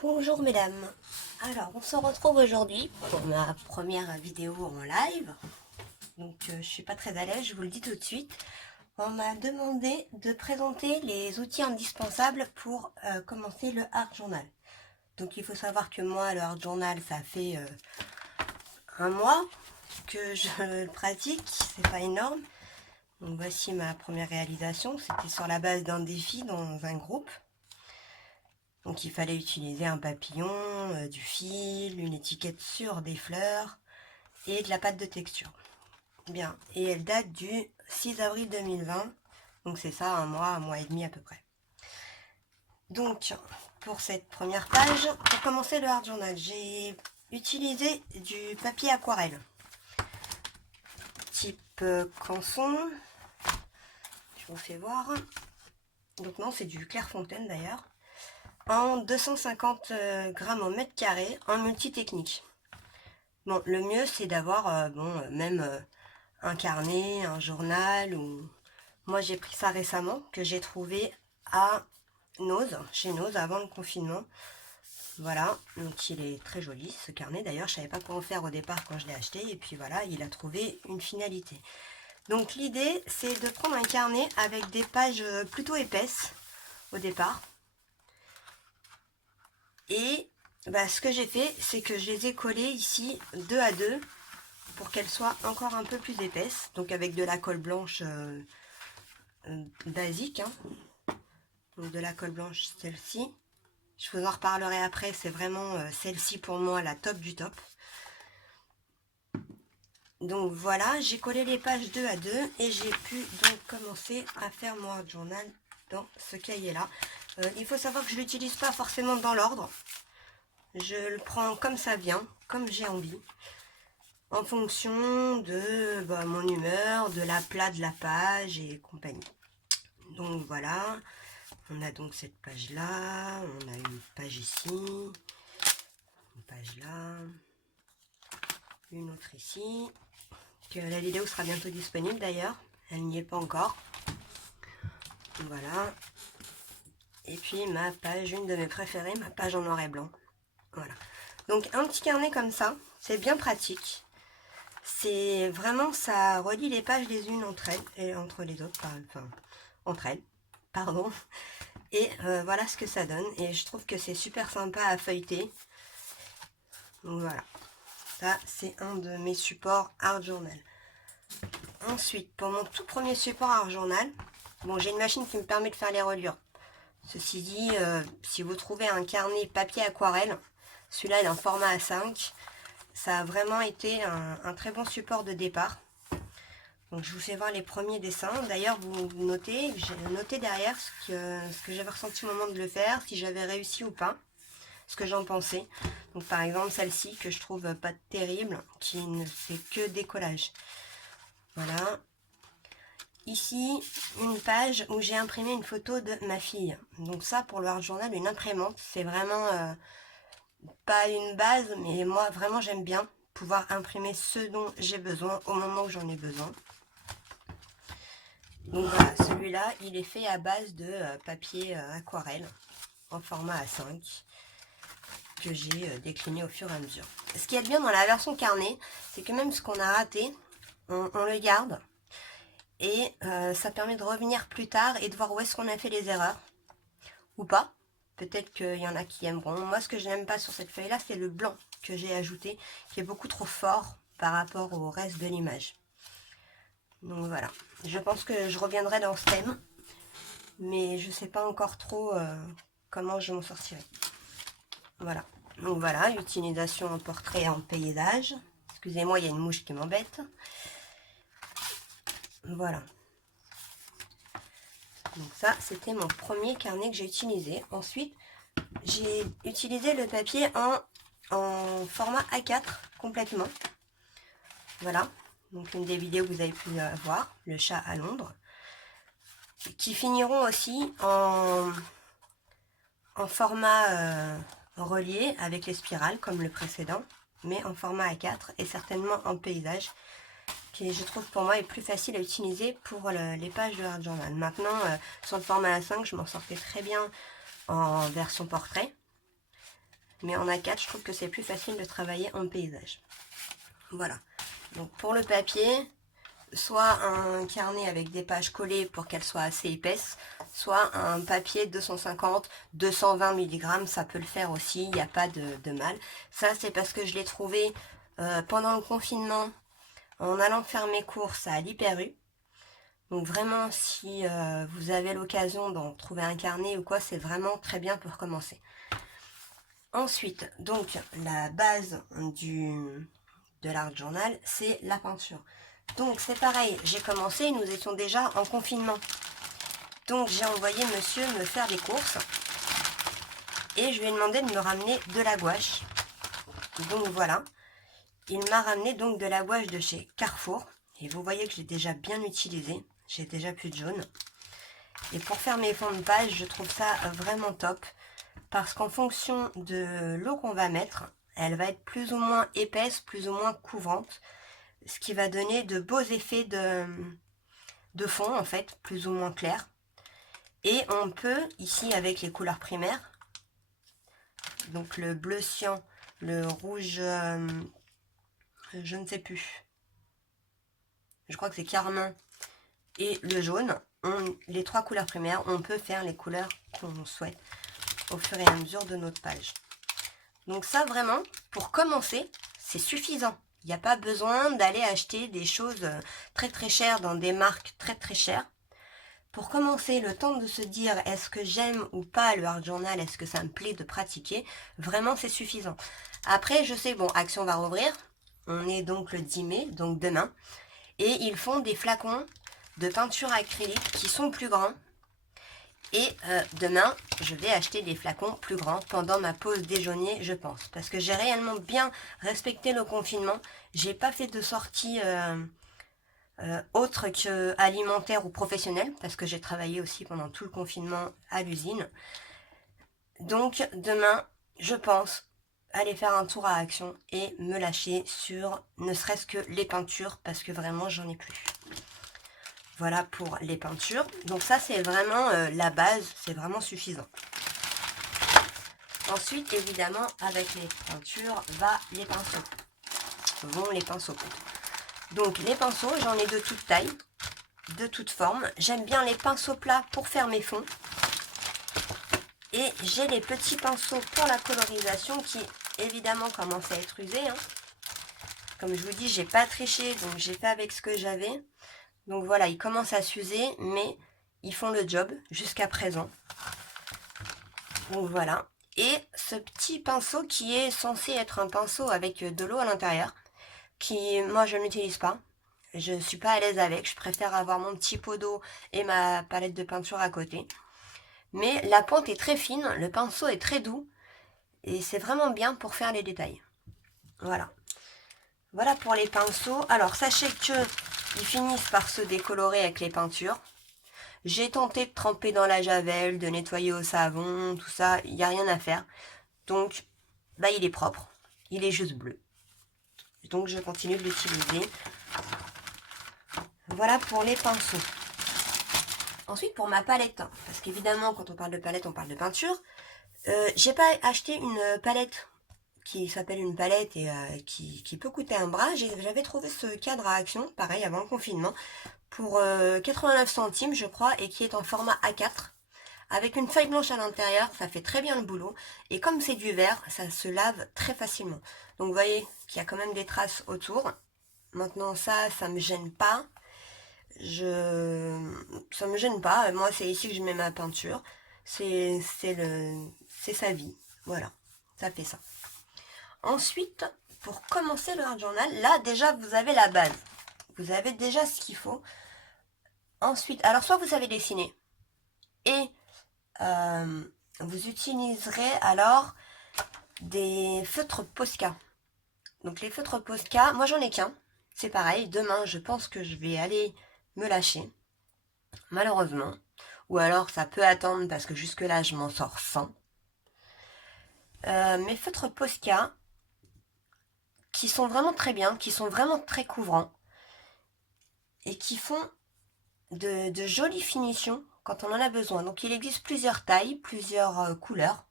Bonjour mesdames, alors on se retrouve aujourd'hui pour ma première vidéo en live. Donc je suis pas très à l'aise, je vous le dis tout de suite. On m'a demandé de présenter les outils indispensables pour commencer le Art Journal. Donc il faut savoir que moi le Art Journal ça fait un mois que je le pratique, c'est pas énorme. Donc voici ma première réalisation, c'était sur la base d'un défi dans un groupe. Donc il fallait utiliser un papillon, du fil, une étiquette sur des fleurs et de la pâte de texture. Bien, et elle date du 6 avril 2020, donc c'est ça, un mois et demi à peu près. Donc pour cette première page, pour commencer le Art Journal, j'ai utilisé du papier aquarelle, type Canson, je vous fais voir. Donc non, c'est du Clairefontaine d'ailleurs. En 250 grammes au mètre carré en multi-technique. Bon, le mieux c'est d'avoir même un carnet, un journal ou... Moi j'ai pris ça récemment que j'ai trouvé à Noz, chez Noz avant le confinement. Voilà, donc il est très joli ce carnet. D'ailleurs je savais pas quoi en faire au départ quand je l'ai acheté et puis voilà, il a trouvé une finalité. Donc l'idée c'est de prendre un carnet avec des pages plutôt épaisses au départ. Et ce que j'ai fait, c'est que je les ai collées ici 2 à 2 pour qu'elles soient encore un peu plus épaisses. Donc avec de la colle blanche basique. Hein. Donc de la colle blanche, celle-ci. Je vous en reparlerai après, c'est vraiment celle-ci pour moi la top du top. Donc voilà, j'ai collé les pages 2 à 2 et j'ai pu donc commencer à faire mon art journal dans ce cahier-là. Il faut savoir que je ne l'utilise pas forcément dans l'ordre. Je le prends comme ça vient, comme j'ai envie, en fonction de mon humeur, de l'aplat de la page et compagnie. Donc voilà, on a donc cette page là, on a une page ici, une page là, une autre ici, que la vidéo sera bientôt disponible d'ailleurs, elle n'y est pas encore. Voilà, et puis ma page, une de mes préférées, ma page en noir et blanc. Voilà, donc un petit carnet comme ça, c'est bien pratique. C'est vraiment, ça relie les pages les unes entre elles, et entre les autres, enfin, entre elles, pardon. Et voilà ce que ça donne. Et je trouve que c'est super sympa à feuilleter. Donc voilà, ça c'est un de mes supports Art Journal. Ensuite, pour mon tout premier support Art Journal, bon, j'ai une machine qui me permet de faire les reliures. Ceci dit, si vous trouvez un carnet papier aquarelle, celui-là il a un format A5. Ça a vraiment été un très bon support de départ. Donc je vous fais voir les premiers dessins. D'ailleurs vous notez, j'ai noté derrière ce que j'avais ressenti au moment de le faire, si j'avais réussi ou pas, ce que j'en pensais. Donc par exemple celle-ci que je trouve pas terrible, qui ne fait que décollage. Voilà. Ici une page où j'ai imprimé une photo de ma fille. Donc ça pour le Art Journal, une imprimante, c'est vraiment pas une base, mais moi vraiment j'aime bien pouvoir imprimer ce dont j'ai besoin au moment où j'en ai besoin. Donc voilà, celui-là, il est fait à base de papier aquarelle en format A5 que j'ai décliné au fur et à mesure. Ce qui est bien dans la version carnet, c'est que même ce qu'on a raté, on le garde et ça permet de revenir plus tard et de voir où est-ce qu'on a fait les erreurs ou pas. Peut-être qu'il y en a qui aimeront. Moi, ce que je n'aime pas sur cette feuille-là, c'est le blanc que j'ai ajouté, qui est beaucoup trop fort par rapport au reste de l'image. Donc voilà, je pense que je reviendrai dans ce thème, mais je sais pas encore trop comment je m'en sortirai. Voilà, donc voilà, utilisation en portrait et en paysage. Excusez-moi, il y a une mouche qui m'embête. Voilà. Donc ça, c'était mon premier carnet que j'ai utilisé. Ensuite, j'ai utilisé le papier en format A4 complètement. Voilà, donc une des vidéos que vous avez pu voir, le chat à Londres. Qui finiront aussi en format relié avec les spirales comme le précédent, mais en format A4 et certainement en paysage, qui je trouve pour moi est plus facile à utiliser pour les pages de Art Journal. Maintenant, sur le format A5, je m'en sortais très bien en version portrait. mais en A4, je trouve que c'est plus facile de travailler en paysage. Voilà. Donc pour le papier, soit un carnet avec des pages collées pour qu'elles soient assez épaisses, soit un papier 250, 220 mg, ça peut le faire aussi, il n'y a pas de mal. Ça, c'est parce que je l'ai trouvé pendant le confinement, en allant faire mes courses à l'Hyper U. Donc vraiment, si vous avez l'occasion d'en trouver un carnet ou quoi, c'est vraiment très bien pour commencer. Ensuite, donc, la base de l'art journal, c'est la peinture. Donc c'est pareil, j'ai commencé, nous étions déjà en confinement. Donc j'ai envoyé monsieur me faire des courses. Et je lui ai demandé de me ramener de la gouache. Donc voilà. Il m'a ramené donc de la gouache de chez Carrefour. Et vous voyez que j'ai déjà bien utilisé. J'ai déjà plus de jaune. Et pour faire mes fonds de page, je trouve ça vraiment top. Parce qu'en fonction de l'eau qu'on va mettre, elle va être plus ou moins épaisse, plus ou moins couvrante. Ce qui va donner de beaux effets de fond, en fait, plus ou moins clairs. Et on peut, ici avec les couleurs primaires, donc le bleu cyan, le rouge, je ne sais plus, je crois que c'est carmin, et le jaune, les trois couleurs primaires, on peut faire les couleurs qu'on souhaite au fur et à mesure de notre page. Donc ça vraiment, pour commencer, c'est suffisant. Il n'y a pas besoin d'aller acheter des choses très très chères dans des marques très très chères. Pour commencer, le temps de se dire est-ce que j'aime ou pas le art journal, est-ce que ça me plaît de pratiquer, vraiment c'est suffisant. Après, je sais, bon, Action va rouvrir, on est donc le 10 mai, donc demain, et ils font des flacons de peinture acrylique qui sont plus grands. Et demain, je vais acheter des flacons plus grands pendant ma pause déjeuner, je pense. Parce que j'ai réellement bien respecté le confinement. J'ai pas fait de sortie autre que alimentaire ou professionnelle. Parce que j'ai travaillé aussi pendant tout le confinement à l'usine. Donc demain, je pense aller faire un tour à Action et me lâcher sur ne serait-ce que les peintures. Parce que vraiment, j'en ai plus. Voilà pour les peintures. Donc ça, c'est vraiment la base, c'est vraiment suffisant. Ensuite, évidemment, avec les peintures, vont les pinceaux. Donc les pinceaux, j'en ai de toute taille, de toute forme. J'aime bien les pinceaux plats pour faire mes fonds. Et j'ai les petits pinceaux pour la colorisation qui, évidemment, commencent à être usés. Hein. Comme je vous dis, j'ai pas triché, donc j'ai fait avec ce que j'avais. Donc voilà, ils commencent à s'user, mais ils font le job jusqu'à présent. Donc voilà. Et ce petit pinceau qui est censé être un pinceau avec de l'eau à l'intérieur, qui moi je n'utilise pas. Je ne suis pas à l'aise avec, je préfère avoir mon petit pot d'eau et ma palette de peinture à côté. Mais la pointe est très fine, le pinceau est très doux, et c'est vraiment bien pour faire les détails. Voilà. Voilà pour les pinceaux. Alors sachez que ils finissent par se décolorer avec les peintures. J'ai tenté de tremper dans la javel, de nettoyer au savon, tout ça, il n'y a rien à faire. Donc, bah, il est propre, il est juste bleu. Donc je continue de l'utiliser. Voilà pour les pinceaux. Ensuite pour ma palette, parce qu'évidemment quand on parle de palette, on parle de peinture. J'ai pas acheté une palette qui s'appelle une palette et qui peut coûter un bras. J'avais trouvé ce cadre à Action, pareil, avant le confinement, pour 89 centimes, je crois, et qui est en format A4, avec une feuille blanche à l'intérieur. Ça fait très bien le boulot. Et comme c'est du verre, ça se lave très facilement. Donc vous voyez qu'il y a quand même des traces autour. Maintenant ça me gêne pas. Ça me gêne pas. Moi, c'est ici que je mets ma peinture. C'est sa vie. Voilà, ça fait ça. Ensuite, pour commencer le art journal, là déjà vous avez la base. Vous avez déjà ce qu'il faut. Ensuite, alors soit vous savez dessiner et vous utiliserez alors des feutres Posca. Donc les feutres Posca, moi j'en ai qu'un. C'est pareil, demain je pense que je vais aller me lâcher. Malheureusement. Ou alors ça peut attendre parce que jusque là je m'en sors sans. Mes feutres Posca, qui sont vraiment très bien, qui sont vraiment très couvrants et qui font de jolies finitions quand on en a besoin. Donc il existe plusieurs tailles, plusieurs couleurs.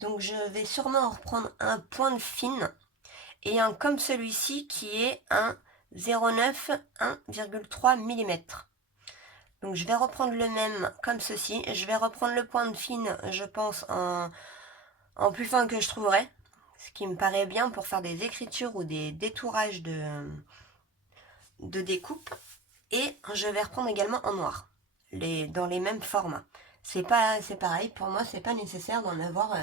Donc je vais sûrement reprendre un point de fine et un comme celui-ci qui est un 0,9 1,3 mm. Donc je vais reprendre le même comme ceci. Je vais reprendre le point de fine, je pense, en plus fin que je trouverai. Ce qui me paraît bien pour faire des écritures ou des détourages de découpe. Et je vais reprendre également en noir, dans les mêmes formats. C'est pareil, pour moi, c'est pas nécessaire d'en avoir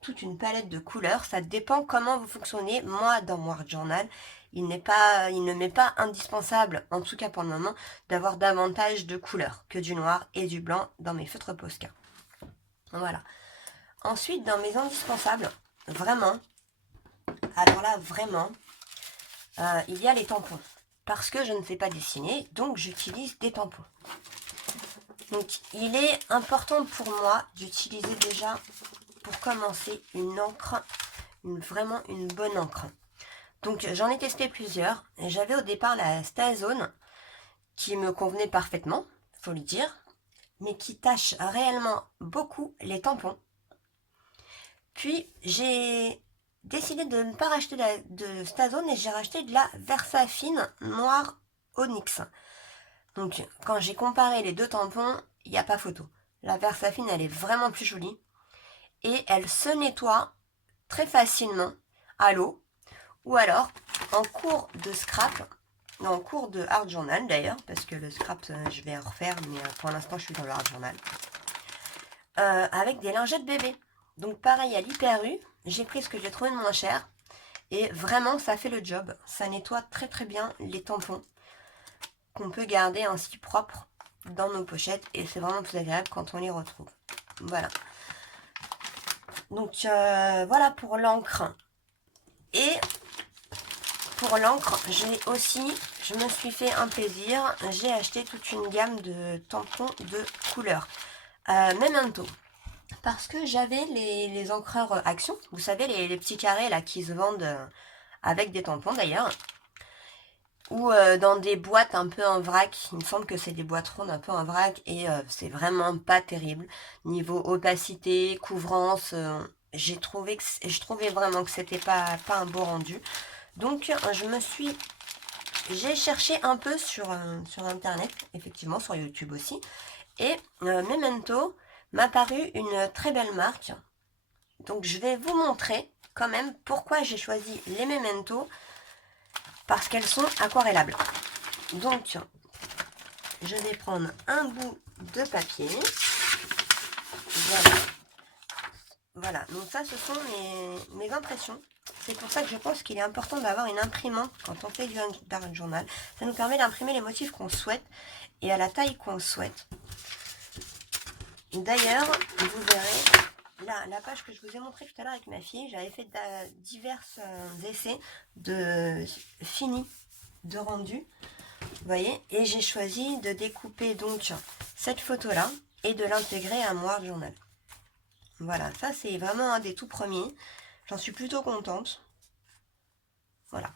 toute une palette de couleurs. Ça dépend comment vous fonctionnez. Moi, dans mon Art Journal, il ne m'est pas indispensable, en tout cas pour le moment, d'avoir davantage de couleurs que du noir et du blanc dans mes feutres Posca. Voilà. Ensuite, dans mes indispensables, vraiment, alors là, vraiment, il y a les tampons. Parce que je ne sais pas dessiner, donc j'utilise des tampons. Donc il est important pour moi d'utiliser déjà, pour commencer, une encre, vraiment une bonne encre. Donc j'en ai testé plusieurs. J'avais au départ la Stazone qui me convenait parfaitement, faut le dire, mais qui tâche réellement beaucoup les tampons. Puis j'ai décidé de ne pas racheter de Stazone et j'ai racheté de la Versafine noire Onyx. Donc quand j'ai comparé les deux tampons, il n'y a pas photo. La Versafine, elle est vraiment plus jolie et elle se nettoie très facilement à l'eau ou alors en cours de scrap, en cours de Art Journal d'ailleurs, parce que le scrap je vais refaire, mais pour l'instant je suis dans le Art Journal, avec des lingettes bébé. Donc pareil à l'Hyper U, j'ai pris ce que j'ai trouvé de moins cher et vraiment ça fait le job. Ça nettoie très très bien les tampons qu'on peut garder ainsi propres dans nos pochettes et c'est vraiment plus agréable quand on les retrouve. Voilà. Donc voilà pour l'encre. Et pour l'encre, je me suis fait un plaisir. J'ai acheté toute une gamme de tampons de couleurs. Memento. Parce que j'avais les encreurs Action. Vous savez, les petits carrés là qui se vendent avec des tampons d'ailleurs. Ou dans des boîtes un peu en vrac. Il me semble que c'est des boîtes rondes un peu en vrac. Et c'est vraiment pas terrible. Niveau opacité, couvrance, je trouvais vraiment que c'était pas un beau rendu. Donc j'ai cherché un peu sur internet, effectivement sur YouTube aussi. Et Memento m'a paru une très belle marque. Donc je vais vous montrer quand même pourquoi j'ai choisi les Memento. Parce qu'elles sont aquarellables. Donc, je vais prendre un bout de papier. Voilà. Voilà. Donc ça, ce sont mes impressions. C'est pour ça que je pense qu'il est important d'avoir une imprimante quand on fait du Art Journal. Ça nous permet d'imprimer les motifs qu'on souhaite et à la taille qu'on souhaite. D'ailleurs, vous verrez, la page que je vous ai montrée tout à l'heure avec ma fille, j'avais fait divers essais de fini, de rendu. Vous voyez, et j'ai choisi de découper donc cette photo-là et de l'intégrer à mon Art Journal. Voilà, ça c'est vraiment un des tout premiers. J'en suis plutôt contente. Voilà.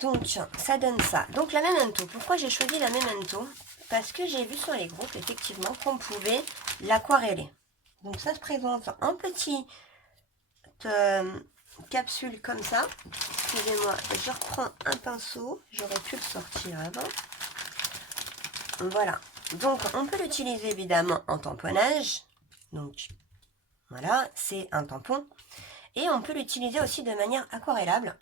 Donc, ça donne ça. Donc, la Memento. Pourquoi j'ai choisi la Memento? Parce que j'ai vu sur les groupes, effectivement, qu'on pouvait l'aquareller. Donc, ça se présente en petite capsule comme ça. Excusez-moi, je reprends un pinceau. J'aurais pu le sortir avant. Voilà. Donc, on peut l'utiliser évidemment en tamponnage. Donc, voilà, c'est un tampon. Et on peut l'utiliser aussi de manière aquarellable.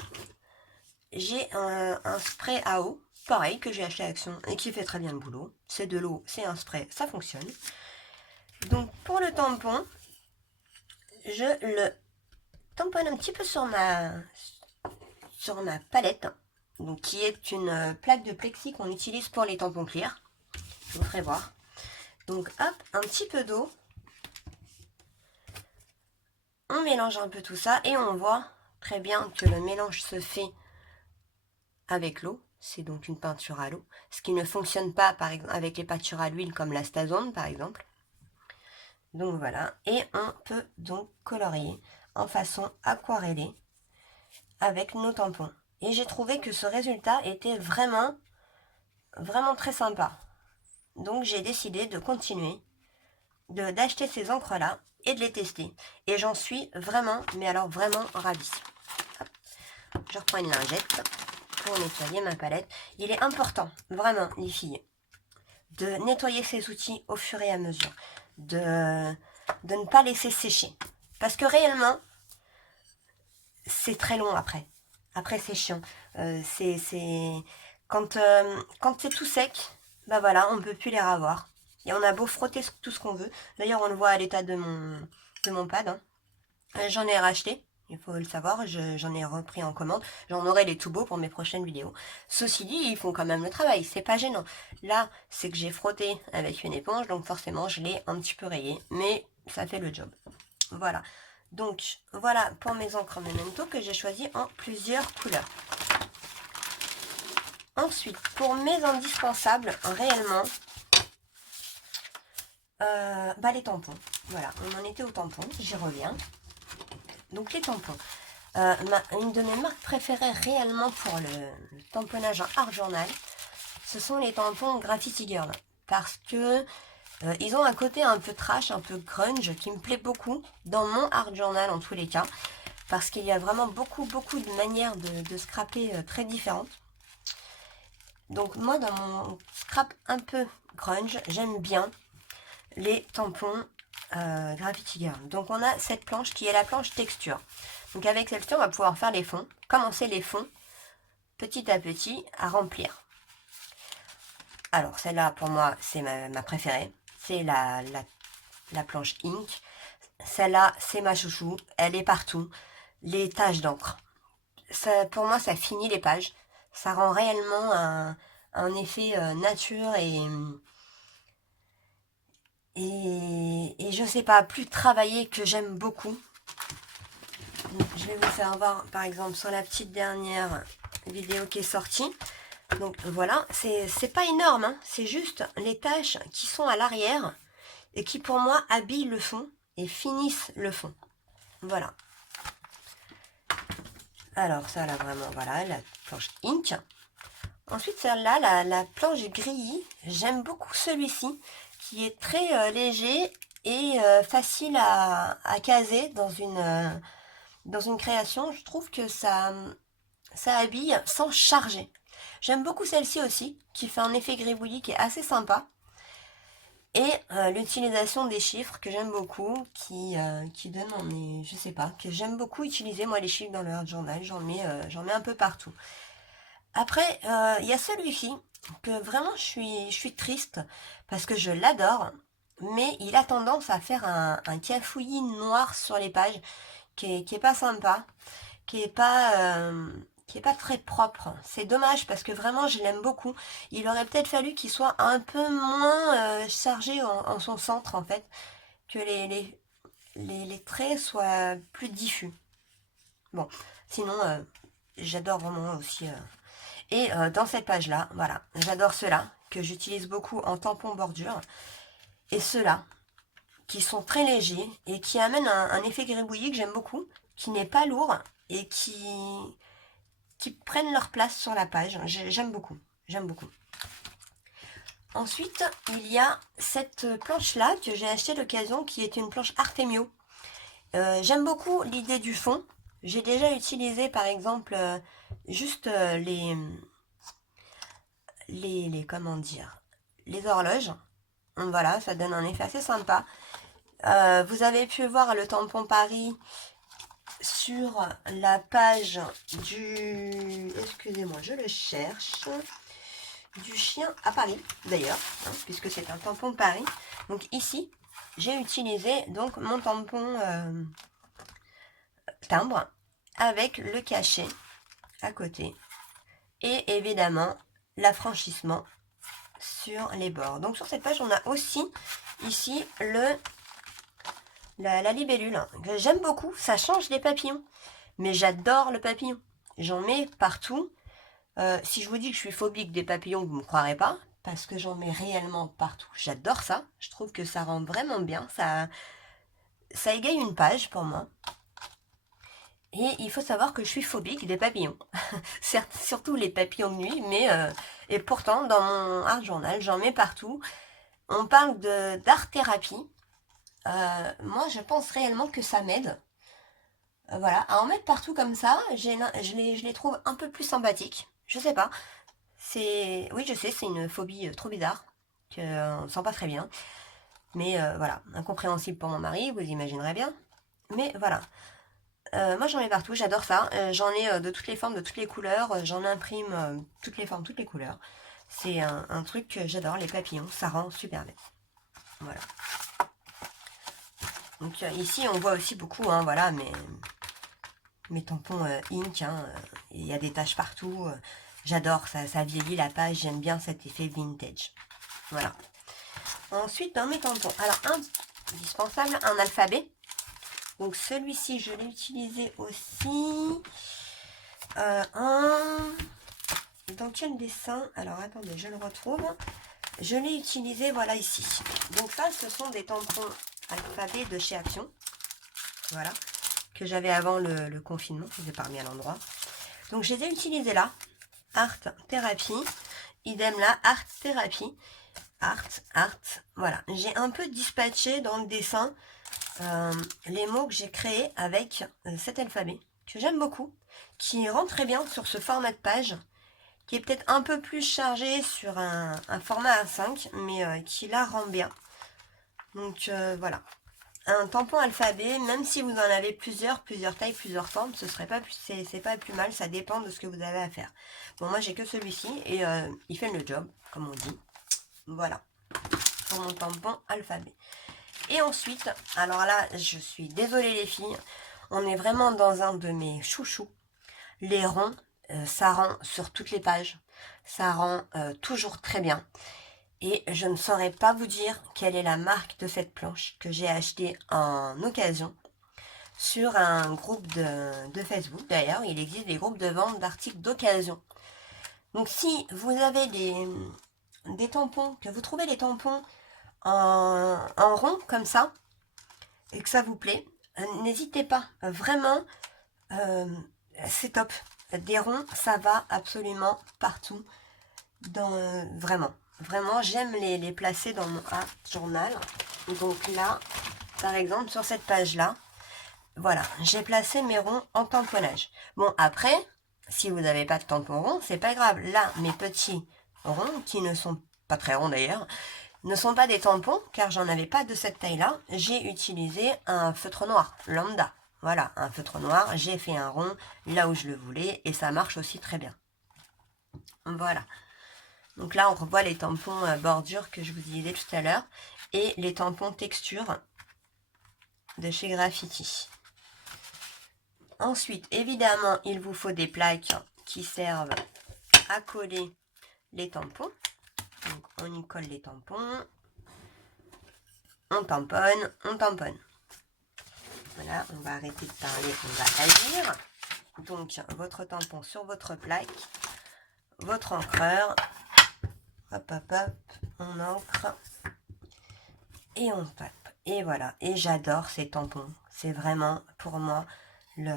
J'ai un spray à eau, pareil, que j'ai acheté à Action et qui fait très bien le boulot. C'est de l'eau, c'est un spray, ça fonctionne. Donc, pour le tampon, je le tamponne un petit peu sur ma palette. Donc, qui est une plaque de plexi qu'on utilise pour les tampons clear. Je vous ferai voir. Donc, hop, un petit peu d'eau. On mélange un peu tout ça et on voit très bien que le mélange se fait avec l'eau. C'est donc une peinture à l'eau. Ce qui ne fonctionne pas par exemple avec les peintures à l'huile comme la Stazone par exemple. Donc voilà. Et on peut donc colorier en façon aquarellée avec nos tampons. Et j'ai trouvé que ce résultat était vraiment très sympa. Donc j'ai décidé de continuer, d'acheter ces encres là et de les tester. Et j'en suis vraiment, mais alors vraiment ravie. Hop. Je reprends une lingette pour nettoyer ma palette. Il est important, vraiment les filles, de nettoyer ces outils au fur et à mesure. De ne pas laisser sécher. Parce que réellement, c'est très long après. Après, c'est chiant. Quand c'est tout sec, bah voilà, on ne peut plus les ravoir. Et on a beau frotter tout ce qu'on veut. D'ailleurs, on le voit à l'état de mon pad. Hein. J'en ai racheté, il faut le savoir. J'en ai repris en commande. J'en aurai les tout beaux pour mes prochaines vidéos. Ceci dit, ils font quand même le travail. C'est pas gênant. Là, c'est que j'ai frotté avec une éponge. Donc forcément, je l'ai un petit peu rayé. Mais ça fait le job. Voilà. Donc, voilà pour mes encres Memento que j'ai choisi en plusieurs couleurs. Ensuite, pour mes indispensables, réellement, les tampons. Voilà, on en était aux tampons, j'y reviens. Donc, les tampons. Une de mes marques préférées réellement pour le tamponnage en art journal, ce sont les tampons Graffiti Girl. Parce que ils ont un côté un peu trash, un peu grunge, qui me plaît beaucoup dans mon art journal en tous les cas. Parce qu'il y a vraiment beaucoup de manières de scraper très différentes. Donc moi, dans mon scrap un peu grunge, j'aime bien les tampons Graffiti Girl. Donc on a cette planche qui est la planche texture. Donc avec celle-ci, on va pouvoir faire les fonds, commencer les fonds petit à petit à remplir. Alors celle-là, pour moi, c'est ma préférée. C'est la planche Ink. Celle-là, c'est ma chouchou. Elle est partout. Les taches d'encre. Pour moi, ça finit les pages. Ça rend réellement un effet nature et je sais pas, plus travaillé que j'aime beaucoup. Je vais vous faire voir, par exemple, sur la petite dernière vidéo qui est sortie. Donc voilà, c'est pas énorme, hein, c'est juste les taches qui sont à l'arrière et qui pour moi habillent le fond et finissent le fond. Voilà. Alors ça là vraiment, voilà, la planche Ink. Ensuite celle-là, la planche grille, j'aime beaucoup celui-ci qui est très léger et facile à caser dans une création. Je trouve que ça habille sans charger. J'aime beaucoup celle-ci aussi, qui fait un effet gribouillis qui est assez sympa. Et l'utilisation des chiffres que j'aime beaucoup, qui donne, je sais pas, que j'aime beaucoup utiliser moi les chiffres dans le art journal, j'en mets un peu partout. Après, il y a celui-ci, que vraiment je suis triste, parce que je l'adore, mais il a tendance à faire un cafouillis noir sur les pages, qui est pas sympa, qui est pas très propre. C'est dommage parce que vraiment je l'aime beaucoup. Il aurait peut-être fallu qu'il soit un peu moins chargé en son centre en fait, que les traits soient plus diffus. Bon, sinon j'adore vraiment aussi. Et dans cette page là, voilà, j'adore ceux-là que j'utilise beaucoup en tampon bordure. Et ceux-là qui sont très légers et qui amènent un effet gribouillis que j'aime beaucoup, qui n'est pas lourd et qui prennent leur place sur la page. J'aime beaucoup. J'aime beaucoup. Ensuite, il y a cette planche-là que j'ai achetée d'occasion qui est une planche Artemio. J'aime beaucoup l'idée du fond. J'ai déjà utilisé par exemple juste comment dire, les horloges. Voilà, ça donne un effet assez sympa. Vous avez pu voir le tampon Paris sur la page du... Excusez-moi, je le cherche. Du chien à Paris, d'ailleurs, hein, puisque c'est un tampon Paris. Donc ici, j'ai utilisé donc mon tampon timbre avec le cachet à côté. Et évidemment, l'affranchissement sur les bords. Donc sur cette page, on a aussi ici la libellule, que j'aime beaucoup. Ça change les papillons. Mais j'adore le papillon. J'en mets partout. Si je vous dis que je suis phobique des papillons, vous ne me croirez pas. Parce que j'en mets réellement partout. J'adore ça. Je trouve que ça rend vraiment bien. Ça égaye une page pour moi. Et il faut savoir que je suis phobique des papillons. Surtout les papillons de nuit. Mais et pourtant, dans mon art journal, j'en mets partout. On parle d'art thérapie. moi je pense réellement que ça m'aide. Voilà, à en mettre partout comme ça, je les trouve un peu plus sympathiques. Je sais pas. Oui, je sais, c'est une phobie trop bizarre, qu'on ne sent pas très bien. Mais voilà, incompréhensible pour mon mari, vous imaginerez bien. Mais voilà. Moi j'en ai partout, j'adore ça. J'en ai de toutes les formes, de toutes les couleurs. J'en imprime toutes les formes, toutes les couleurs. C'est un truc que j'adore, les papillons, ça rend super bien. Voilà. Donc ici on voit aussi beaucoup, hein, voilà, mes tampons ink. Hein, il y a des taches partout. J'adore, ça vieillit la page, j'aime bien cet effet vintage. Voilà. Ensuite, dans mes tampons, alors indispensable, un alphabet. Donc celui-ci, je l'ai utilisé aussi. Dans quel dessin? Alors attendez, je le retrouve. Je l'ai utilisé, voilà, ici. Donc ça, ce sont des tampons alphabet de chez Action. Voilà. Que j'avais avant le confinement. Je ne les ai pas remis à l'endroit. Donc je les ai utilisés là. Art Thérapie. Idem là, Art Thérapie. Art. Voilà. J'ai un peu dispatché dans le dessin les mots que j'ai créés avec cet alphabet. Que j'aime beaucoup. Qui rend très bien sur ce format de page. Qui est peut-être un peu plus chargé sur un format A5. Mais qui la rend bien. Donc voilà. Un tampon alphabet, même si vous en avez plusieurs tailles, plusieurs formes, c'est pas plus mal, ça dépend de ce que vous avez à faire. Bon, moi j'ai que celui-ci et il fait le job, comme on dit. Voilà, pour mon tampon alphabet. Et ensuite, alors là, je suis désolée les filles, on est vraiment dans un de mes chouchous. Les ronds, ça rend sur toutes les pages, ça rend toujours très bien. Et je ne saurais pas vous dire quelle est la marque de cette planche que j'ai achetée en occasion sur un groupe de Facebook. D'ailleurs, il existe des groupes de vente d'articles d'occasion. Donc si vous avez des tampons, que vous trouvez les tampons en rond comme ça, et que ça vous plaît, n'hésitez pas. Vraiment, c'est top. Des ronds, ça va absolument partout. Vraiment, j'aime les placer dans mon art journal. Donc là, par exemple, sur cette page-là, voilà, j'ai placé mes ronds en tamponnage. Bon, après, si vous n'avez pas de tampon rond, c'est pas grave. Là, mes petits ronds, qui ne sont pas très ronds d'ailleurs, ne sont pas des tampons, car j'en avais pas de cette taille-là. J'ai utilisé un feutre noir, lambda. Voilà, un feutre noir, j'ai fait un rond là où je le voulais, et ça marche aussi très bien. Voilà. Donc là, on revoit les tampons bordure que je vous disais tout à l'heure. Et les tampons texture de chez Graffiti. Ensuite, évidemment, il vous faut des plaques qui servent à coller les tampons. Donc, on y colle les tampons. On tamponne. Voilà, on va arrêter de parler, on va agir. Donc, votre tampon sur votre plaque. Votre encreur. Hop, on encre et on tape. Et voilà, et j'adore ces tampons. C'est vraiment, pour moi, ils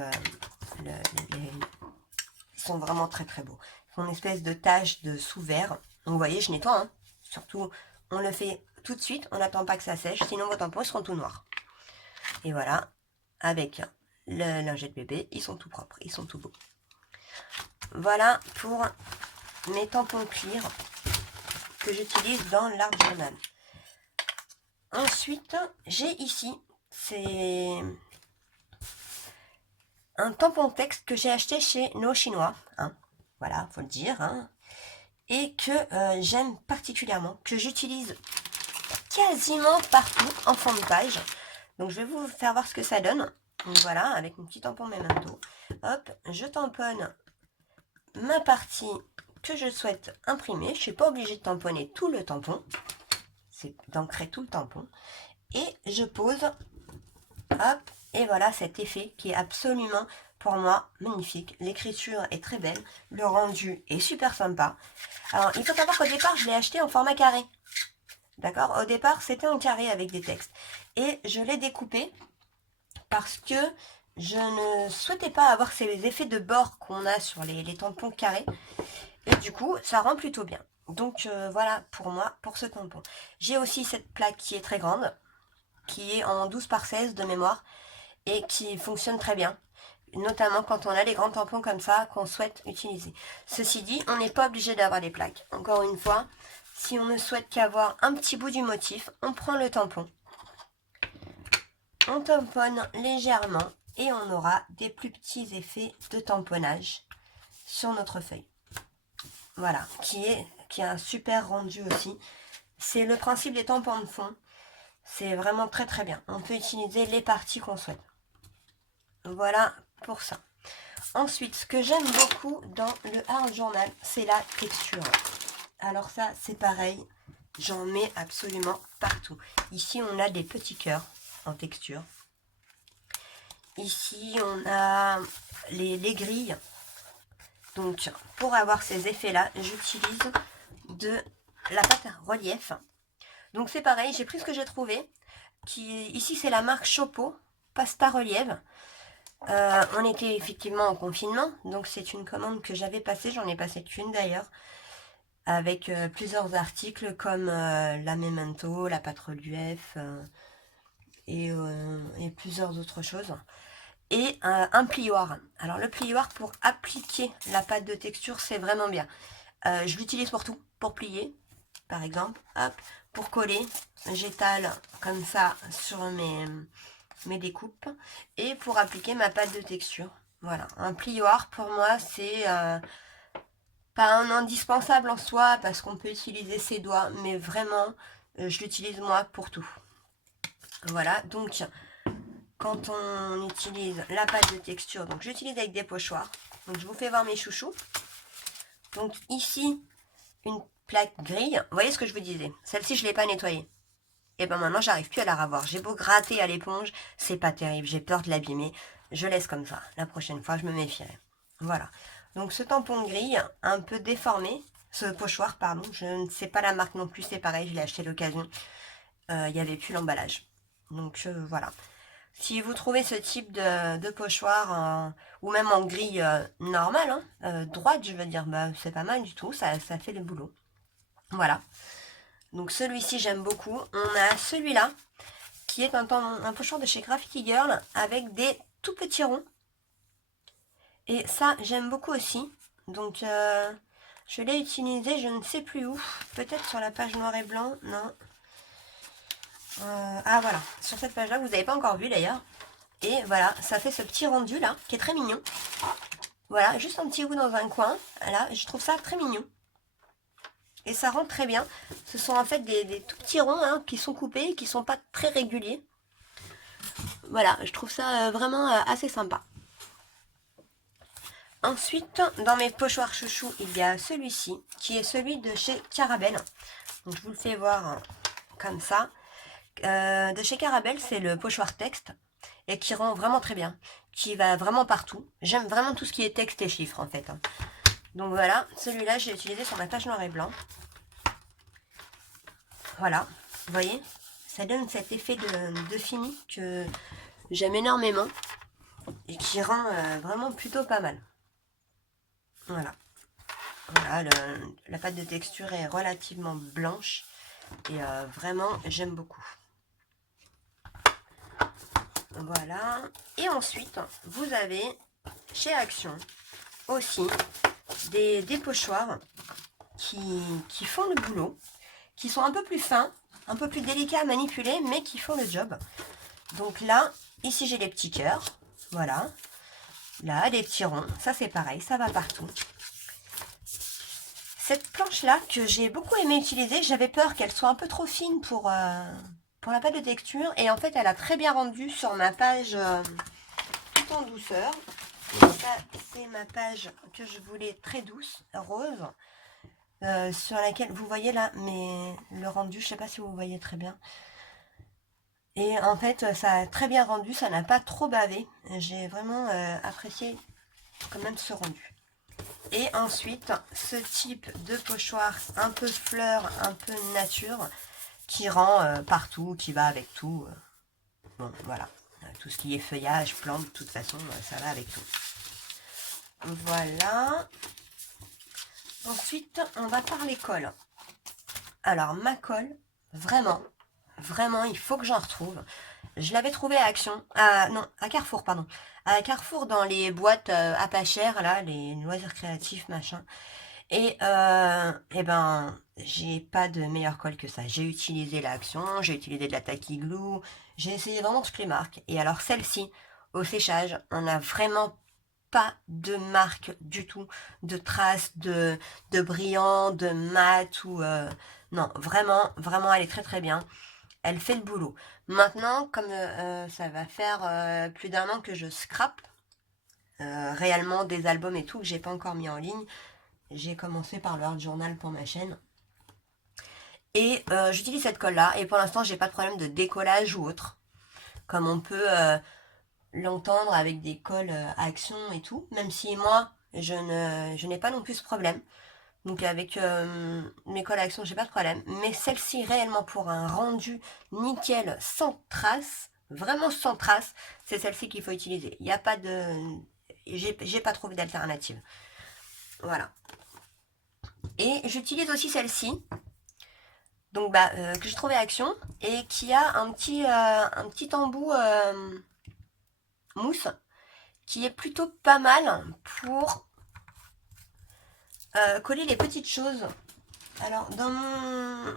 sont vraiment très très beaux. Ils font une espèce de tache de sous-vert. Donc vous voyez, je nettoie. Hein. Surtout, on le fait tout de suite. On n'attend pas que ça sèche, sinon vos tampons ils seront tout noirs. Et voilà, avec le lingette bébé, ils sont tout propres, ils sont tout beaux. Voilà pour mes tampons clear que j'utilise dans l'art journal. Ensuite, j'ai ici, c'est un tampon texte que j'ai acheté chez No Chinois, hein, voilà, faut le dire, hein, et que j'aime particulièrement, que j'utilise quasiment partout en fond de page. Donc je vais vous faire voir ce que ça donne. Donc voilà, avec mon petit tampon Memento. Hop, je tamponne ma partie que je souhaite imprimer. Je ne suis pas obligée de tamponner tout le tampon. C'est d'ancrer tout le tampon. Et je pose, hop, et voilà cet effet qui est absolument, pour moi, magnifique. L'écriture est très belle, le rendu est super sympa. Alors, il faut savoir qu'au départ, je l'ai acheté en format carré. D'accord? Au départ, c'était en carré avec des textes. Et je l'ai découpé parce que je ne souhaitais pas avoir ces effets de bord qu'on a sur les tampons carrés. Et du coup, ça rend plutôt bien. Donc voilà pour moi, pour ce tampon. J'ai aussi cette plaque qui est très grande. qui est en 12 par 16 de mémoire et qui fonctionne très bien. Notamment quand on a les grands tampons comme ça qu'on souhaite utiliser. Ceci dit, on n'est pas obligé d'avoir des plaques. Encore une fois, si on ne souhaite qu'avoir un petit bout du motif, on prend le tampon. On tamponne légèrement et on aura des plus petits effets de tamponnage sur notre feuille. Voilà, qui a un super rendu aussi. C'est le principe des tampons de fond. C'est vraiment très très bien. On peut utiliser les parties qu'on souhaite. Voilà pour ça. Ensuite, ce que j'aime beaucoup dans le Art Journal, c'est la texture. Alors ça, c'est pareil. J'en mets absolument partout. Ici, on a des petits cœurs en texture. Ici, on a les grilles. Donc, pour avoir ces effets-là, j'utilise de la pâte à relief. Donc, c'est pareil, j'ai pris ce que j'ai trouvé. Ici, c'est la marque Chopo, Pasta Relief. On était effectivement en confinement, donc c'est une commande que j'avais passée, j'en ai passé qu'une d'ailleurs, avec plusieurs articles comme la Memento, la pâte relief et plusieurs autres choses. Et un plioir. Alors le plioir pour appliquer la pâte de texture, c'est vraiment bien. Je l'utilise pour tout, pour plier, par exemple, hop, pour coller, j'étale comme ça sur mes découpes et pour appliquer ma pâte de texture. Voilà, un plioir pour moi c'est pas un indispensable en soi parce qu'on peut utiliser ses doigts, mais vraiment je l'utilise moi pour tout. Voilà, donc quand on utilise la pâte de texture, donc j'utilise avec des pochoirs. Donc je vous fais voir mes chouchous. Donc ici une plaque grille, vous voyez ce que je vous disais, celle-ci je ne l'ai pas nettoyée. Et ben maintenant j'arrive plus à la revoir. J'ai beau gratter à l'éponge, c'est pas terrible, j'ai peur de l'abîmer. Je laisse comme ça. La prochaine fois je me méfierai. Voilà. Donc ce tampon grille, un peu déformé, ce pochoir pardon, je ne sais pas la marque non plus, c'est pareil, je l'ai acheté à l'occasion. Il n'y avait plus l'emballage. Donc voilà. Si vous trouvez ce type de pochoir, ou même en grille normale, droite je veux dire, bah, c'est pas mal du tout, ça fait le boulot. Voilà. Donc celui-ci j'aime beaucoup. On a celui-là qui est un pochoir de chez Graffiti Girl avec des tout petits ronds. Et ça j'aime beaucoup aussi. Donc je l'ai utilisé, je ne sais plus où. Peut-être sur la page noir et blanc. Non. Ah voilà, sur cette page là, vous n'avez pas encore vu d'ailleurs. Et voilà, ça fait ce petit rendu là, qui est très mignon. Voilà, juste un petit goût dans un coin. Là, je trouve ça très mignon. Et ça rend très bien. Ce sont en fait des tout petits ronds hein, qui sont coupés, qui sont pas très réguliers. Voilà, je trouve ça vraiment assez sympa. Ensuite, dans mes pochoirs chouchous, il y a celui-ci, qui est celui de chez Carabel. Donc je vous le fais voir comme ça. De chez Carabel, c'est le pochoir texte, et qui rend vraiment très bien. Qui va vraiment partout. J'aime vraiment tout ce qui est texte et chiffres en fait. Donc voilà, celui-là, j'ai utilisé sur ma page noir et blanc. Voilà, vous voyez, ça donne cet effet de fini que j'aime énormément et qui rend vraiment plutôt pas mal. Voilà, voilà la pâte de texture est relativement blanche et vraiment j'aime beaucoup. Voilà, et ensuite vous avez chez Action aussi des pochoirs qui font le boulot, qui sont un peu plus fins, un peu plus délicats à manipuler, mais qui font le job. Donc là, ici j'ai les petits cœurs, voilà. Là, des petits ronds, ça c'est pareil, ça va partout. Cette planche-là, que j'ai beaucoup aimé utiliser, j'avais peur qu'elle soit un peu trop fine pour la pâte de texture. Et en fait, elle a très bien rendu sur ma page tout en douceur. Donc ça, c'est ma page que je voulais très douce, rose. Sur laquelle, vous voyez là, mais le rendu, je sais pas si vous voyez très bien. Et en fait, ça a très bien rendu, ça n'a pas trop bavé. J'ai vraiment apprécié quand même ce rendu. Et ensuite, ce type de pochoir un peu fleur, un peu nature, qui rend partout, qui va avec tout. Bon, voilà. Tout ce qui est feuillage, plante, de toute façon, ça va avec tout. Voilà. Ensuite, on va parler colle. Alors, ma colle, vraiment, Vraiment, il faut que j'en retrouve. Je l'avais trouvé à Action, non, à Carrefour, pardon. À Carrefour, dans les boîtes à pas cher, là, les loisirs créatifs, machin. Et ben, j'ai pas de meilleure colle que ça. J'ai utilisé la Action, j'ai utilisé de la Tacky Glue, j'ai essayé vraiment toutes les marques. Et alors celle-ci, au séchage, on n'a vraiment pas de marque du tout, de traces de brillant, de mat ou... non, vraiment, vraiment, elle est très très bien. Elle fait le boulot. Maintenant, comme ça va faire plus d'1 an que je scrape réellement des albums et tout que j'ai pas encore mis en ligne, j'ai commencé par le Art Journal pour ma chaîne. Et j'utilise cette colle là et pour l'instant j'ai pas de problème de décollage ou autre. Comme on peut l'entendre avec des colles Action et tout. Même si moi je n'ai pas non plus ce problème. Donc avec mes colles Action j'ai pas de problème. Mais celle-ci réellement pour un rendu nickel sans trace, vraiment sans trace, c'est celle-ci qu'il faut utiliser. Il n'y a pas de... J'ai pas trouvé d'alternative. Voilà. Et j'utilise aussi celle-ci, donc que j'ai trouvé à Action, et qui a un petit embout mousse, qui est plutôt pas mal pour coller les petites choses. Alors,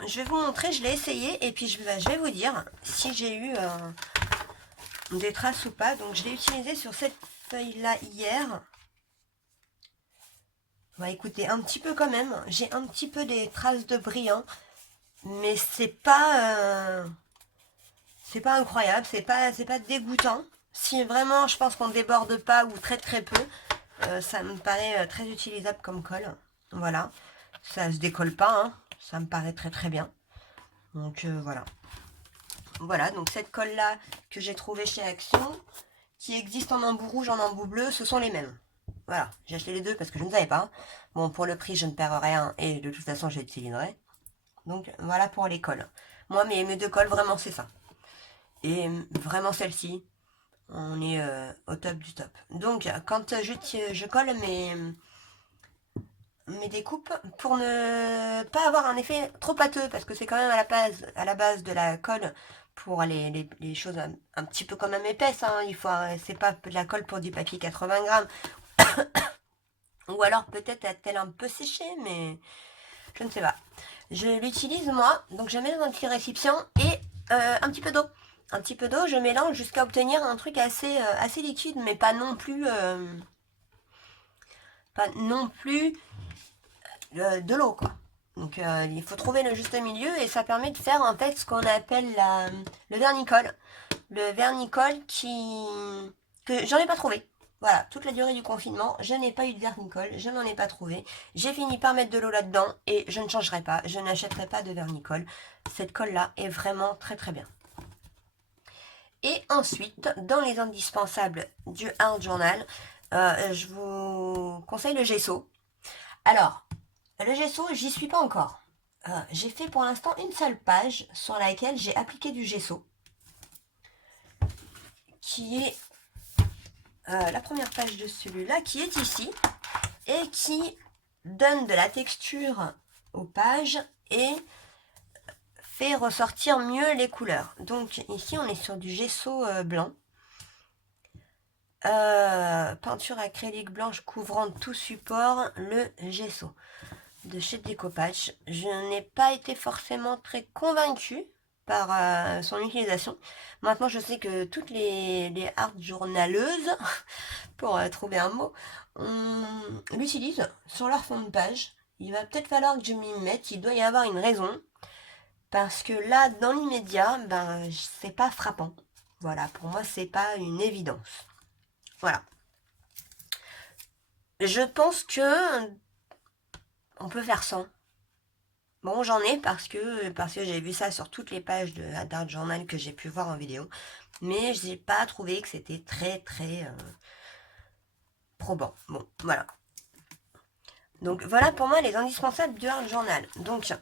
je vais vous montrer, je l'ai essayé, et puis je vais vous dire si j'ai eu des traces ou pas. Donc je l'ai utilisé sur cette feuille-là hier. On va écouter un petit peu quand même. J'ai un petit peu des traces de brillant, mais c'est pas incroyable, c'est pas dégoûtant. Si vraiment je pense qu'on déborde pas ou très très peu, ça me paraît très utilisable comme colle. Voilà, ça se décolle pas, hein. Ça me paraît très très bien. Donc voilà. Voilà, donc cette colle là que j'ai trouvée chez Action, qui existe en embout rouge, en embout bleu, ce sont les mêmes. Voilà, j'ai acheté les deux parce que je ne savais pas. Bon, pour le prix, je ne perds rien et de toute façon, je les utiliserai. Donc voilà pour les colles. Moi, mes deux colles, vraiment, c'est ça. Et vraiment celle-ci, on est au top du top. Donc, quand je colle mes découpes, pour ne pas avoir un effet trop pâteux, parce que c'est quand même à la base de la colle pour les choses un petit peu quand même épaisses. Hein. C'est pas de la colle pour du papier 80 grammes. Ou alors peut-être a-t-elle un peu séché, mais je ne sais pas. Je l'utilise moi, donc je mets dans un petit récipient et un petit peu d'eau. Un petit peu d'eau, je mélange jusqu'à obtenir un truc assez liquide, mais pas non plus de l'eau, quoi. Donc il faut trouver le juste milieu et ça permet de faire en fait ce qu'on appelle le vernicole. Le vernicole que j'en ai pas trouvé. Voilà, toute la durée du confinement, je n'ai pas eu de vernicole, je n'en ai pas trouvé. J'ai fini par mettre de l'eau là-dedans et je ne changerai pas, je n'achèterai pas de vernicole. Cette colle-là est vraiment très très bien. Et ensuite, dans les indispensables du Art Journal, je vous conseille le gesso. Alors, le gesso, j'y suis pas encore. J'ai fait pour l'instant une seule page sur laquelle j'ai appliqué du gesso, qui est la première page de celui-là, qui est ici, et qui donne de la texture aux pages et fait ressortir mieux les couleurs. Donc ici, on est sur du gesso blanc. Peinture acrylique blanche couvrant tout support, le gesso de chez Decopatch. Je n'ai pas été forcément très convaincue par son utilisation. Maintenant, je sais que toutes les art journaleuses, pour trouver un mot, l'utilisent sur leur fond de page. Il va peut-être falloir que je m'y mette, il doit y avoir une raison. Parce que là, dans l'immédiat, c'est pas frappant. Voilà, pour moi, c'est pas une évidence. Voilà. Je pense que on peut faire sans. Bon, j'en ai parce que j'ai vu ça sur toutes les pages de d'Art Journal que j'ai pu voir en vidéo. Mais je n'ai pas trouvé que c'était très très probant. Bon, voilà. Donc voilà pour moi les indispensables du Art Journal. Donc,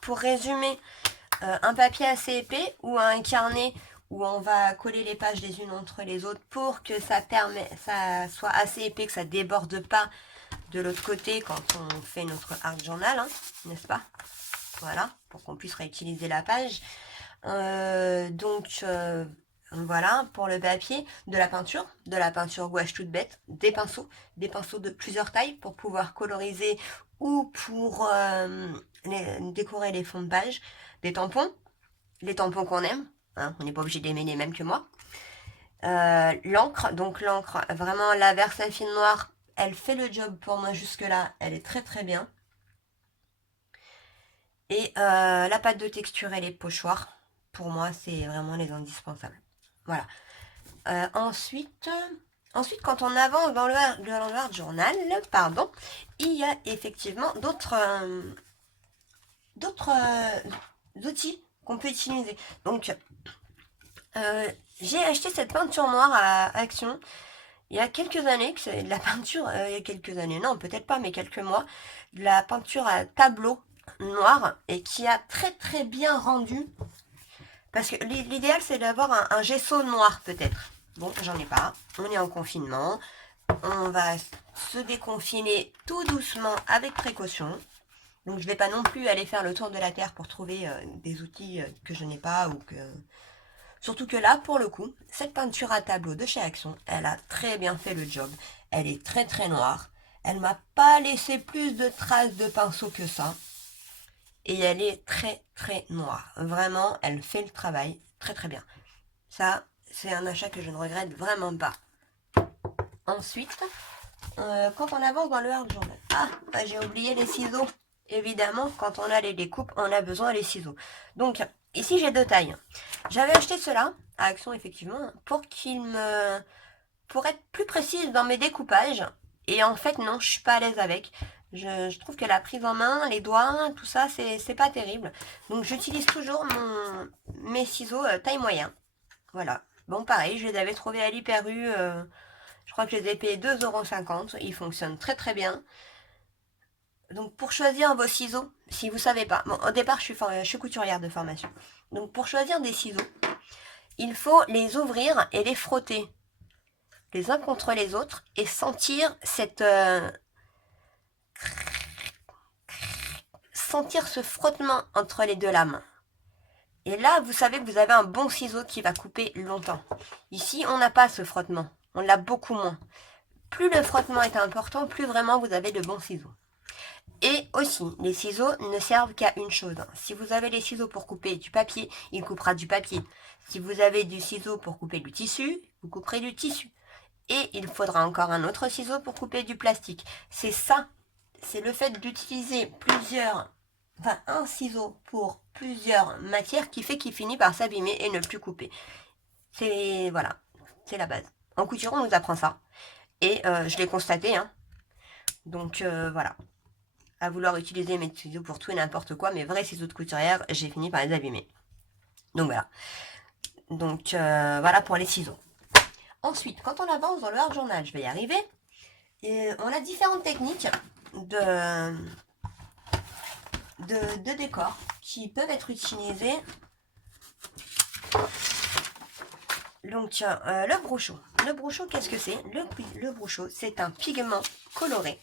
pour résumer, un papier assez épais ou un carnet où on va coller les pages les unes entre les autres pour que ça soit assez épais, que ça déborde pas de l'autre côté quand on fait notre Art Journal, hein, n'est-ce pas? Voilà, pour qu'on puisse réutiliser la page. Voilà, pour le papier, de la peinture gouache toute bête, des pinceaux de plusieurs tailles pour pouvoir coloriser ou pour décorer les fonds de page, des tampons, les tampons qu'on aime, hein, on n'est pas obligé d'aimer les mêmes que moi. L'encre, donc l'encre, vraiment la Versafine noire, elle fait le job pour moi jusque-là, elle est très très bien. Et la pâte de texture et les pochoirs, pour moi, c'est vraiment les indispensables. Voilà. Ensuite, quand on avance dans le Word Journal, pardon, il y a effectivement d'autres outils qu'on peut utiliser. Donc, j'ai acheté cette peinture noire à Action il y a quelques années, que c'est de la peinture, il y a quelques années, non, peut-être pas, mais quelques mois, de la peinture à tableau noir et qui a très très bien rendu. Parce que l'idéal, c'est d'avoir un gesso noir, peut-être. Bon, j'en ai pas. On est en confinement. On va se déconfiner tout doucement avec précaution. Donc, je vais pas non plus aller faire le tour de la Terre pour trouver des outils que je n'ai pas ou que... Surtout que là, pour le coup, cette peinture à tableau de chez Action, elle a très bien fait le job. Elle est très très noire. Elle m'a pas laissé plus de traces de pinceau que ça. Et elle est très très noire. Vraiment, elle fait le travail très très bien. Ça, c'est un achat que je ne regrette vraiment pas. Ensuite, quand on avance dans le hard journal. Ah, bah, j'ai oublié les ciseaux. Évidemment, quand on a les découpes, on a besoin des ciseaux. Donc, ici, j'ai deux tailles. J'avais acheté cela à Action, effectivement, pour être plus précise dans mes découpages. Et en fait, non, je suis pas à l'aise avec. Je trouve que la prise en main, les doigts, tout ça, c'est pas terrible. Donc, j'utilise toujours mes ciseaux taille moyen. Voilà. Bon, pareil, je les avais trouvés à l'Hyper U. Je crois que je les ai payés 2,50 €. Ils fonctionnent très très bien. Donc pour choisir vos ciseaux, si vous savez pas, bon, au départ je suis couturière de formation. Donc pour choisir des ciseaux, il faut les ouvrir et les frotter les uns contre les autres et sentir sentir ce frottement entre les deux lames. Et là, vous savez que vous avez un bon ciseau qui va couper longtemps. Ici, on n'a pas ce frottement. On l'a beaucoup moins. Plus le frottement est important, plus vraiment vous avez de bons ciseaux. Et aussi, les ciseaux ne servent qu'à une chose. Si vous avez les ciseaux pour couper du papier, il coupera du papier. Si vous avez du ciseau pour couper du tissu, vous couperez du tissu. Et il faudra encore un autre ciseau pour couper du plastique. C'est ça, c'est le fait d'utiliser un ciseau pour plusieurs matières qui fait qu'il finit par s'abîmer et ne plus couper. Voilà, c'est la base. En couture, on nous apprend ça. Et je l'ai constaté, hein. Donc voilà. À vouloir utiliser mes ciseaux pour tout et n'importe quoi, mes vrais ciseaux de couturière, j'ai fini par les abîmer. Donc voilà. Donc voilà pour les ciseaux. Ensuite, quand on avance dans le hard journal, je vais y arriver. Et on a différentes techniques de décor qui peuvent être utilisées. Donc le brochot. Le brochot, qu'est-ce que c'est? Le brochot, c'est un pigment coloré.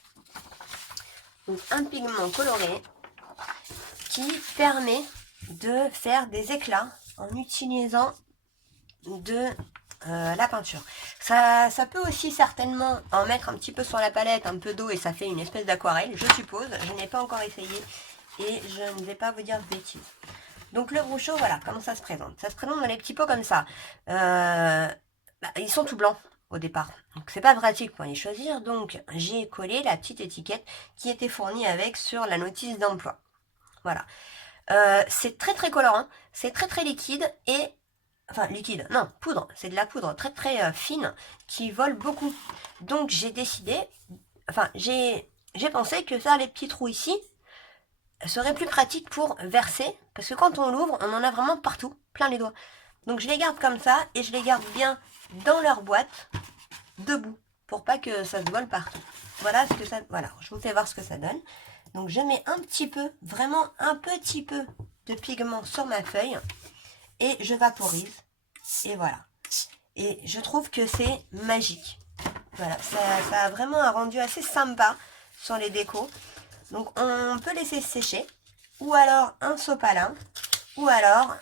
Donc un pigment coloré qui permet de faire des éclats en utilisant de la peinture. Ça peut aussi certainement en mettre un petit peu sur la palette, un peu d'eau et ça fait une espèce d'aquarelle, je suppose. Je n'ai pas encore essayé et je ne vais pas vous dire de bêtises. Donc le brochot, voilà comment ça se présente. Ça se présente dans les petits pots comme ça. Ils sont tout blancs au départ. Donc c'est pas pratique pour les choisir. Donc j'ai collé la petite étiquette qui était fournie avec sur la notice d'emploi. Voilà. C'est très très colorant, c'est très très liquide et... Enfin liquide, non, poudre, c'est de la poudre très très fine qui vole beaucoup. Donc j'ai décidé, j'ai pensé que faire les petits trous ici serait plus pratique pour verser, parce que quand on l'ouvre, on en a vraiment partout, plein les doigts. Donc je les garde comme ça et je les garde bien dans leur boîte, debout, pour pas que ça se vole partout. Voilà ce que ça... Voilà, je vous fais voir ce que ça donne. Donc je mets un petit peu, vraiment un petit peu de pigment sur ma feuille et je vaporise. Et voilà. Et je trouve que c'est magique. Voilà, ça a vraiment un rendu assez sympa sur les décos. Donc on peut laisser sécher, ou alors un sopalin, ou alors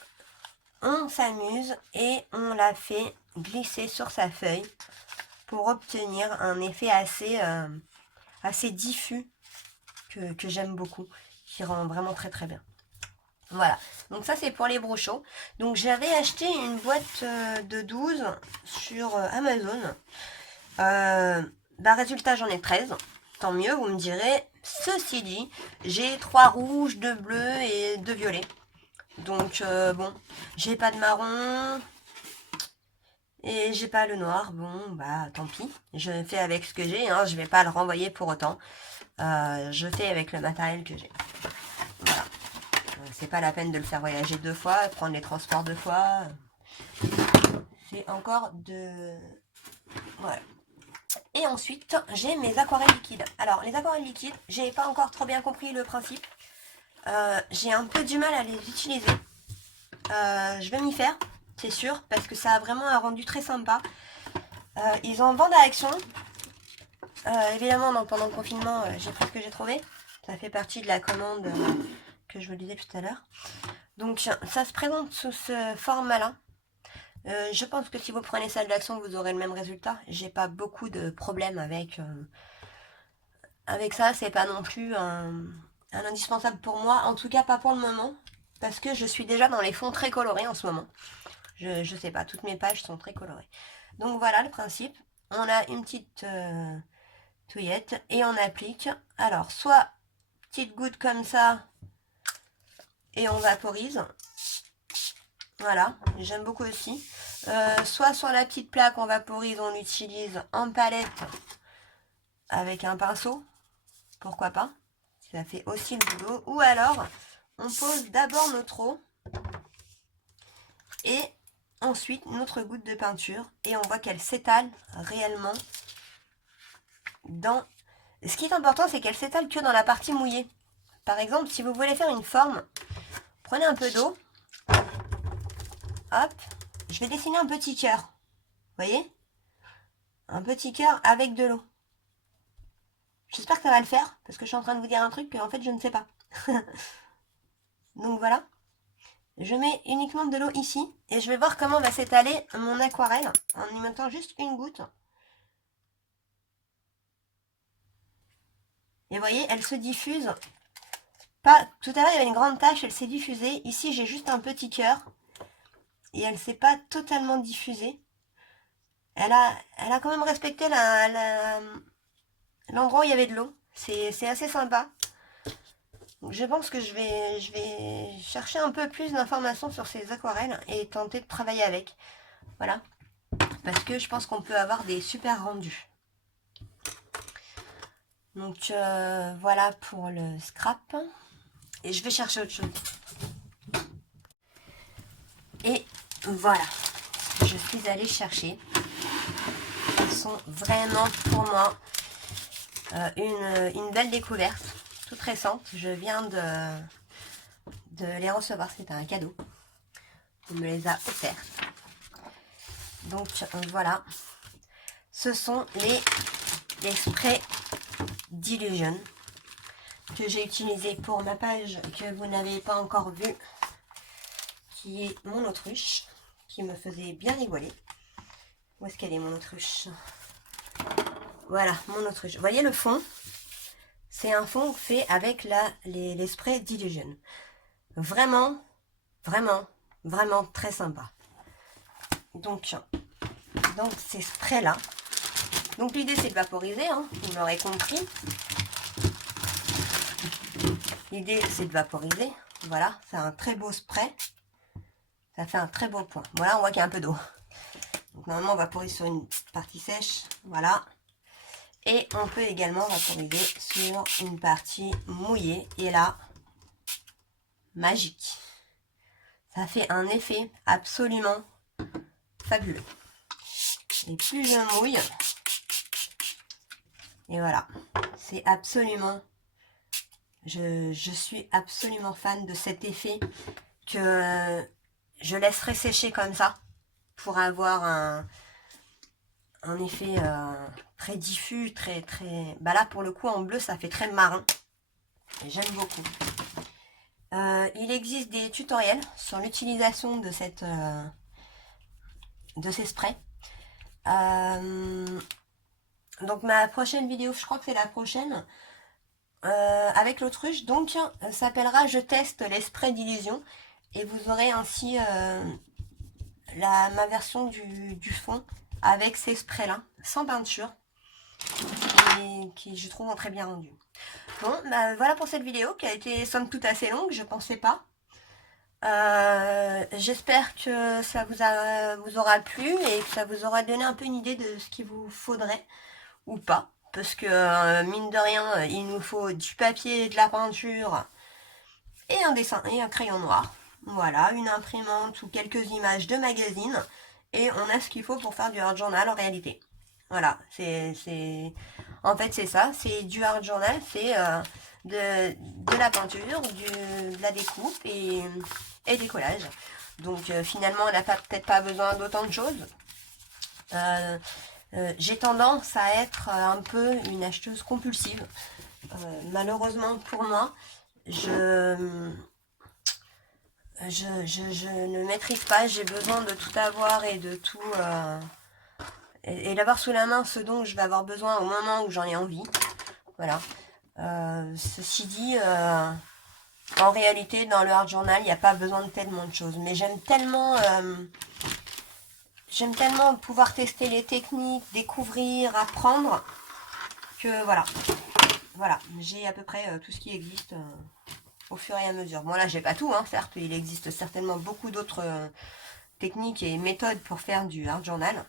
on s'amuse et on la fait glisser sur sa feuille pour obtenir un effet assez diffus que j'aime beaucoup, qui rend vraiment très très bien. Voilà, donc ça c'est pour les brochos. Donc j'avais acheté une boîte de 12 sur Amazon. Résultat, j'en ai 13. Tant mieux, vous me direz. Ceci dit, j'ai 3 rouges, 2 bleus et 2 violets. Donc bon, j'ai pas de marron et j'ai pas le noir. Bon, bah tant pis. Je fais avec ce que j'ai, hein, je vais pas le renvoyer pour autant. Je fais avec le matériel que j'ai. Voilà. C'est pas la peine de le faire voyager 2 fois, prendre les transports 2 fois. C'est encore de... Voilà. Et ensuite, j'ai mes aquarelles liquides. Alors, les aquarelles liquides, j'ai pas encore trop bien compris le principe. J'ai un peu du mal à les utiliser. Je vais m'y faire, c'est sûr, parce que ça a vraiment un rendu très sympa. Ils en vendent à Action. Évidemment, pendant le confinement, j'ai pris ce que j'ai trouvé. Ça fait partie de la commande que je vous disais tout à l'heure. Donc, ça se présente sous ce format-là. Je pense que si vous prenez ça de l'Action, vous aurez le même résultat. J'ai pas beaucoup de problèmes avec ça. C'est pas non plus un indispensable pour moi. En tout cas, pas pour le moment. Parce que je suis déjà dans les fonds très colorés en ce moment. Je sais pas, toutes mes pages sont très colorées. Donc voilà le principe. On a une petite touillette et on applique. Alors, soit petite goutte comme ça et on vaporise. Voilà, j'aime beaucoup aussi. Soit sur la petite plaque, on vaporise, on l'utilise en palette avec un pinceau. Pourquoi pas? Ça fait aussi le boulot. Ou alors, on pose d'abord notre eau et ensuite notre goutte de peinture. Et on voit qu'elle s'étale réellement dans... Ce qui est important, c'est qu'elle s'étale que dans la partie mouillée. Par exemple, si vous voulez faire une forme, prenez un peu d'eau. Hop, je vais dessiner un petit cœur. Vous voyez? Un petit cœur avec de l'eau. J'espère que ça va le faire, parce que je suis en train de vous dire un truc que en fait je ne sais pas. Donc voilà. Je mets uniquement de l'eau ici, et je vais voir comment va s'étaler mon aquarelle, en y mettant juste une goutte. Et vous voyez, elle se diffuse. Pas, tout à l'heure il y avait une grande tache, elle s'est diffusée. Ici j'ai juste un petit cœur. Et elle ne s'est pas totalement diffusée. Elle a quand même respecté l'endroit où il y avait de l'eau. C'est assez sympa. Donc je pense que je vais chercher un peu plus d'informations sur ces aquarelles et tenter de travailler avec. Voilà. Parce que je pense qu'on peut avoir des super rendus. Donc voilà pour le scrap. Et je vais chercher autre chose. Et voilà. Je suis allée chercher. Elles sont vraiment pour moi une belle découverte. Toute récente. Je viens de les recevoir. C'était un cadeau. On me les a offerts. Donc voilà. Ce sont les sprays d'Illusion que j'ai utilisé pour ma page que vous n'avez pas encore vue, qui est mon autruche, qui me faisait bien rigoler. Où est-ce qu'elle est mon autruche? Voilà, mon autruche. Vous voyez le fond? C'est un fond fait avec les sprays d'Illusion. Vraiment, vraiment, vraiment très sympa. Donc, dans ces sprays-là, donc l'idée c'est de vaporiser, hein, vous l'aurez compris. L'idée c'est de vaporiser. Voilà, c'est un très beau spray. Ça fait un très beau point. Voilà, on voit qu'il y a un peu d'eau. Donc normalement on vaporise sur une partie sèche. Voilà. Et on peut également vaporiser sur une partie mouillée. Et là, magique. Ça fait un effet absolument fabuleux. Et plus je mouille, et voilà, c'est absolument, je suis absolument fan de cet effet que je laisserai sécher comme ça pour avoir un effet très diffus, très... Bah là pour le coup en bleu ça fait très marin. J'aime beaucoup. Il existe des tutoriels sur l'utilisation de ces sprays. Donc ma prochaine vidéo, je crois que c'est la prochaine, avec l'autruche, donc s'appellera Je teste les sprays d'illusion. Et vous aurez ainsi ma version du fond avec ces sprays là, sans peinture, qui je trouve très bien rendu. Bon, bah, voilà pour cette vidéo qui a été somme toute assez longue, je pensais pas. J'espère que ça vous aura plu et que ça vous aura donné un peu une idée de ce qu'il vous faudrait ou pas. Parce que mine de rien, il nous faut du papier, de la peinture et un dessin et un crayon noir. Voilà, une imprimante ou quelques images de magazine. Et on a ce qu'il faut pour faire du art journal en réalité. Voilà, en fait c'est ça, c'est du art journal, c'est de la peinture, de la découpe et des collages. Donc finalement on n'a peut-être pas besoin d'autant de choses. J'ai tendance à être un peu une acheteuse compulsive. Malheureusement pour moi, je ne maîtrise pas, j'ai besoin de tout avoir et de tout... et d'avoir sous la main ce dont je vais avoir besoin au moment où j'en ai envie. Voilà. Ceci dit, en réalité, dans le art journal, il n'y a pas besoin de tellement de choses. Mais j'aime tellement pouvoir tester les techniques, découvrir, apprendre, que voilà. Voilà, j'ai à peu près tout ce qui existe au fur et à mesure. Bon là, j'ai pas tout, hein, certes, il existe certainement beaucoup d'autres techniques et méthodes pour faire du art journal.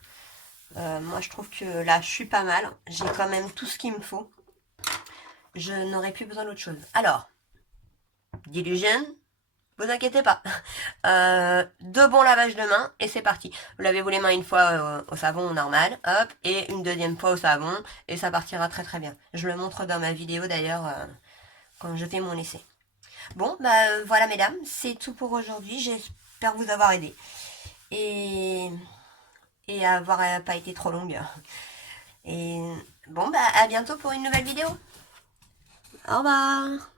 Moi, je trouve que là, je suis pas mal. J'ai quand même tout ce qu'il me faut. Je n'aurai plus besoin d'autre chose. Alors, Dilution, vous inquiétez pas. Deux bons lavages de mains et c'est parti. Vous lavez-vous les mains une fois au savon normal, hop, et une deuxième fois au savon et ça partira très très bien. Je le montre dans ma vidéo d'ailleurs quand je fais mon essai. Bon, bah voilà mesdames, c'est tout pour aujourd'hui. J'espère vous avoir aidé et avoir pas été trop longue. Et bon, bah à bientôt pour une nouvelle vidéo. Au revoir.